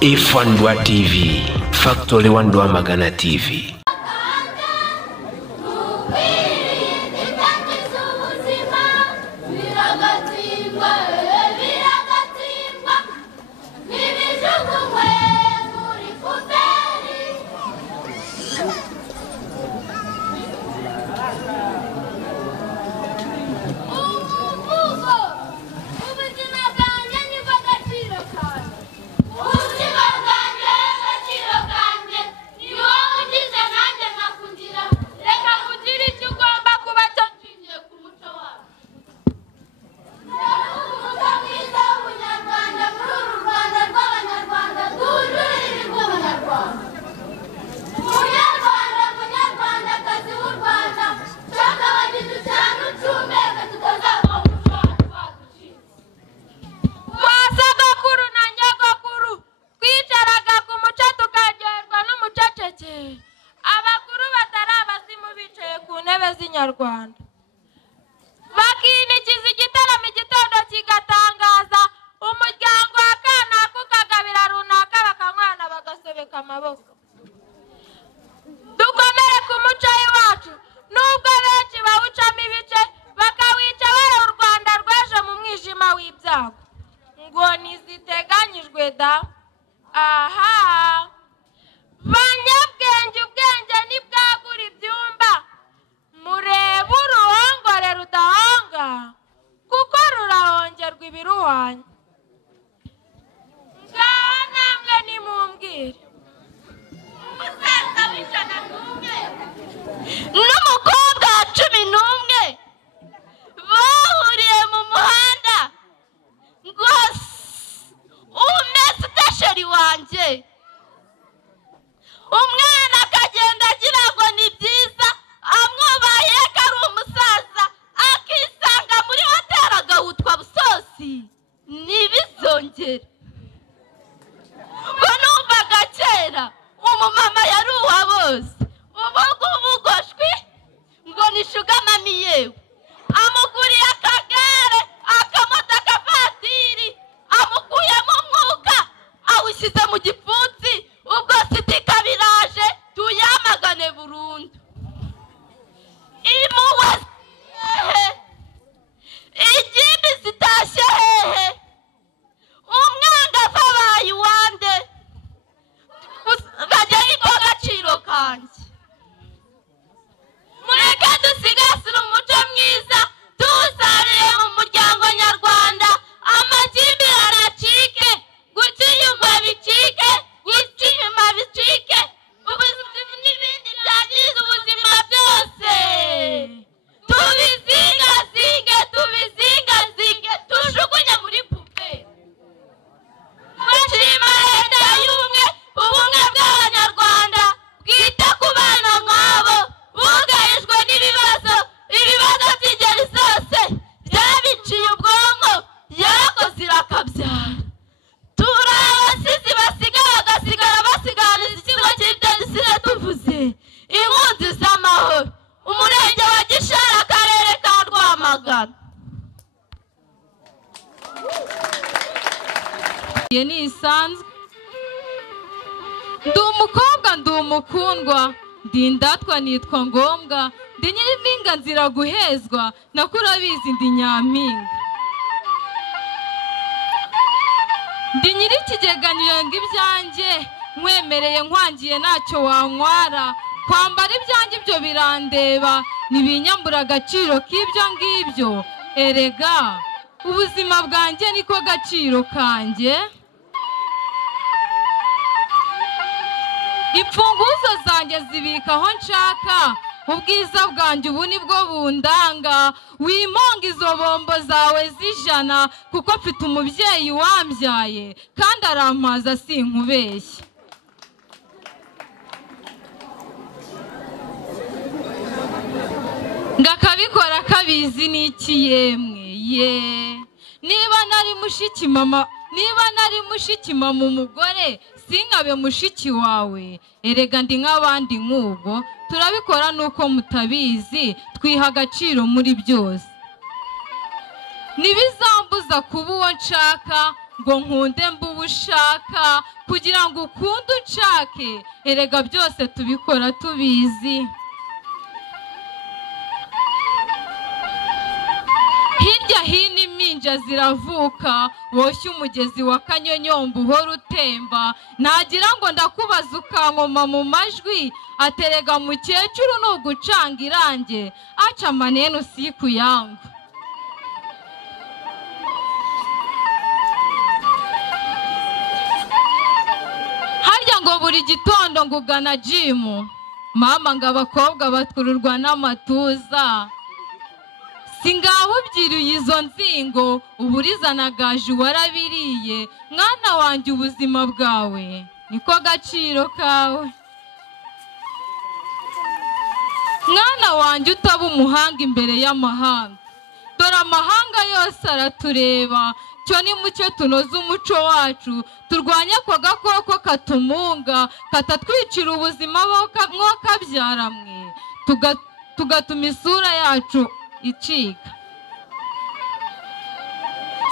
Ifandwa TV, Factory Wandwa Magana TV. Ndindatwa nitwa ngombwa ndi nyirimpinga nzira guhezwa nakurabizi ndi nyampinga ndi nyiri kigeganiro ngibyanjye nkwemereye nkwangiye ntacyo wankwara kwambara ibyanjye byo birandeba nibinyambura agaciro k'ibyo ngibyo erega ubuzima bwanjye niko gaciro kanjye Imfunguzo zanjye zibika aho nshaka ubwiza bwanjye ubu nibwo bundanga wimonga izo bombo zawe zijana kuko mfite umubyeyi wambyaye kandi arampaza sinkubeshye ngakabikora kabizi n'iki yemwe niba nari mushiki mama umugore singabe mushiki wawe erega ndi nk'abandi nk'ubwo turabikora nuko mutabizi twiha agaciro muri byose nibizambuza kuba uwo nshaka ngo nkunde mbubu ushaka kugira ngo ukunde unshake erega byose tubikora tubizi hirya hino impinja ziravuka woshye umugezi wa Kanyonyomba uhora utemba nagira ngo ndakubaza ukankoma mu majwi aterega mukecuru nugucanga irange aca maneno siku yangu harya ngo buri gitondo ngugana jimu mama ngo abakobwa batwururwa n'amatuza singaho ubyiruye izo nzingo uburizanagaje warabiriye mwana wanjye ubuzima bwawe niko gaciro kawe mwana wanjye utaba umuhanga imbere y'amahanga dore amahanga yose aratureba cyo ni mucyo tunoza umuco wacu turwanya ko gakoko katumunga katatwicira ubuzima mwokabyaramwe tugatuma isura yacu icika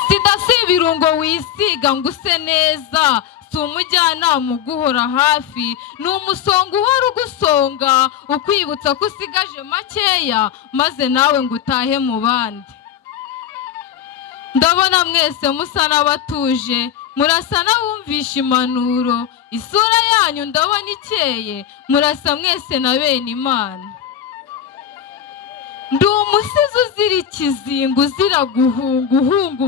sida si ibirungo wisiga ngo use neza si umujyanama uguhora hafi ni umusonga uhora ugusonga ukwibutsa ko usigaje makeya maze nawe ngo utahe mu bandi ndabona mwese musa n'abatuje murasa n'abumvisha impanuro isura yanyu ndabona ikeye murasa mwese na bene Imana ndi umusizi uzira ikizingo uzira guhunga uhunga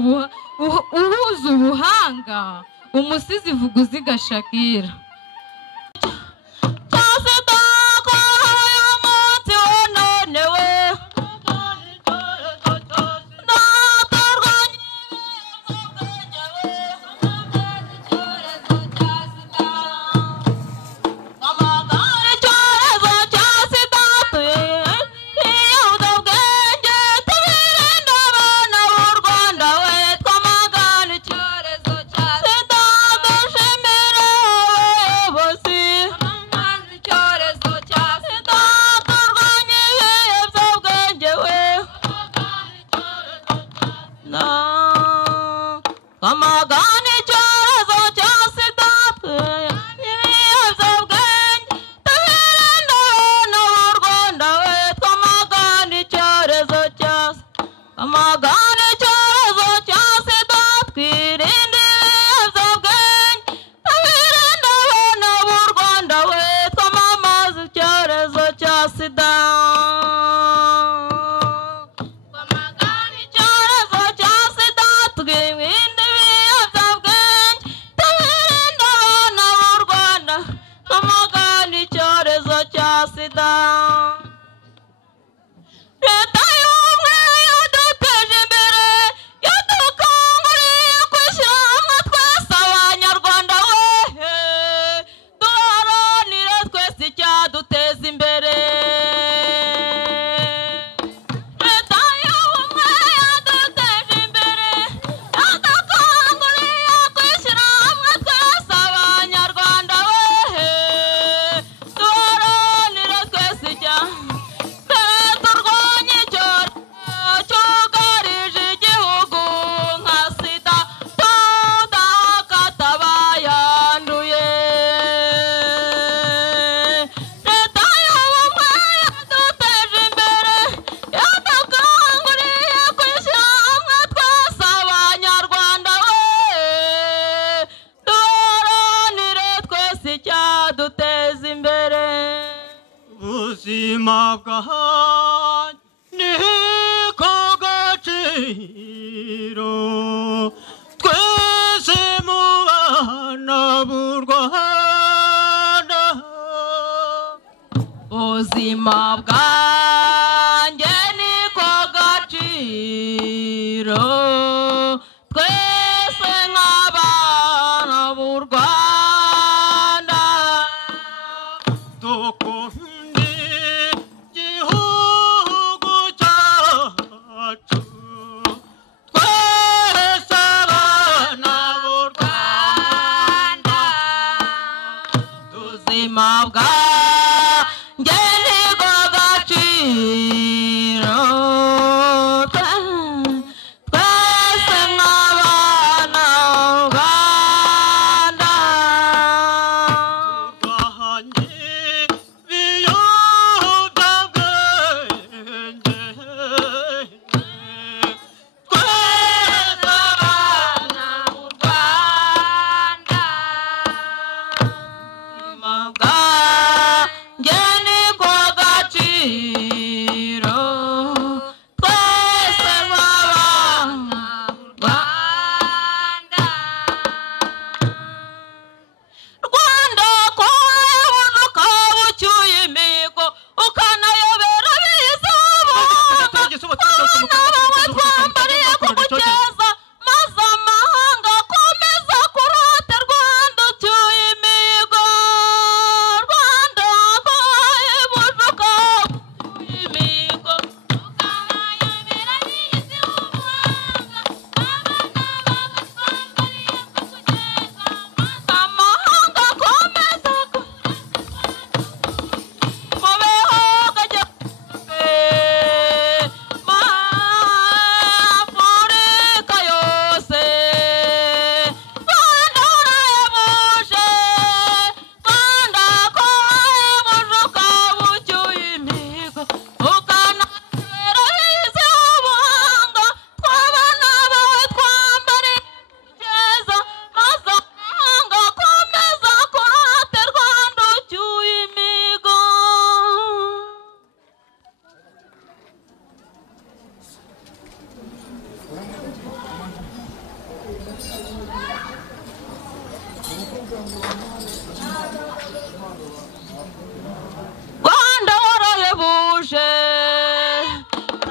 uhuza ubuhanga umusizi vuga uziga Shakira Rwanda warayebuje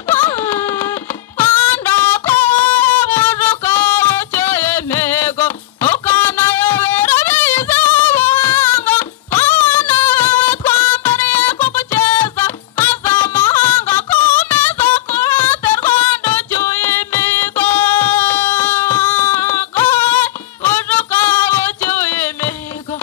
Rwanda kubuje ukabukeye intego ukanayobera bize ubuhanga Rwanda wowe twambariye kugukeza maze amahanga akomeza kurata Rwanda ucyuye imihigo kubuje ukabucyuye imihigo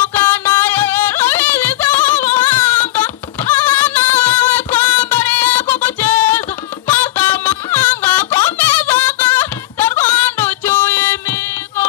ukanayobera bize ubuhanga Rwanda wowe twambariye kugukeza maze amahanga akomeza kurata Rwanda ucyuye imihigo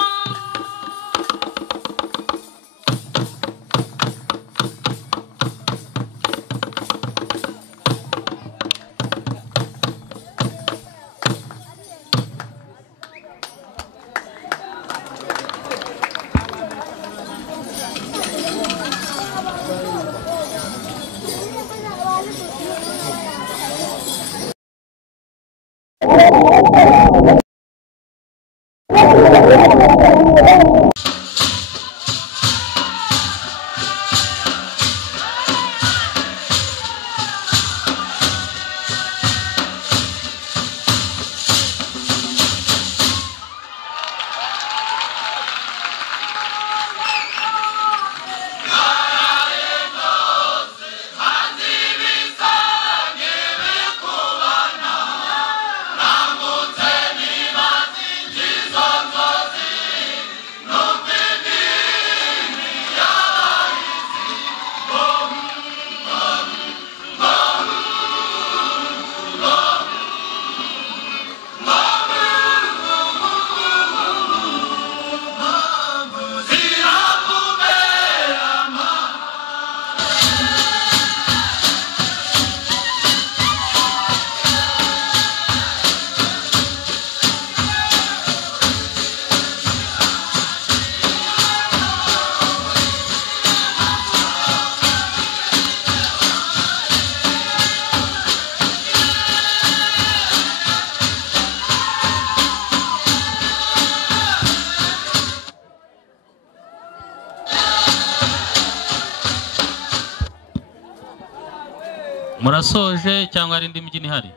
murasoje cyangwa ari indi mbyino ihari?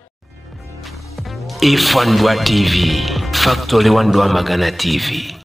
Ifandwa TV, Factory Wandwamagana TV.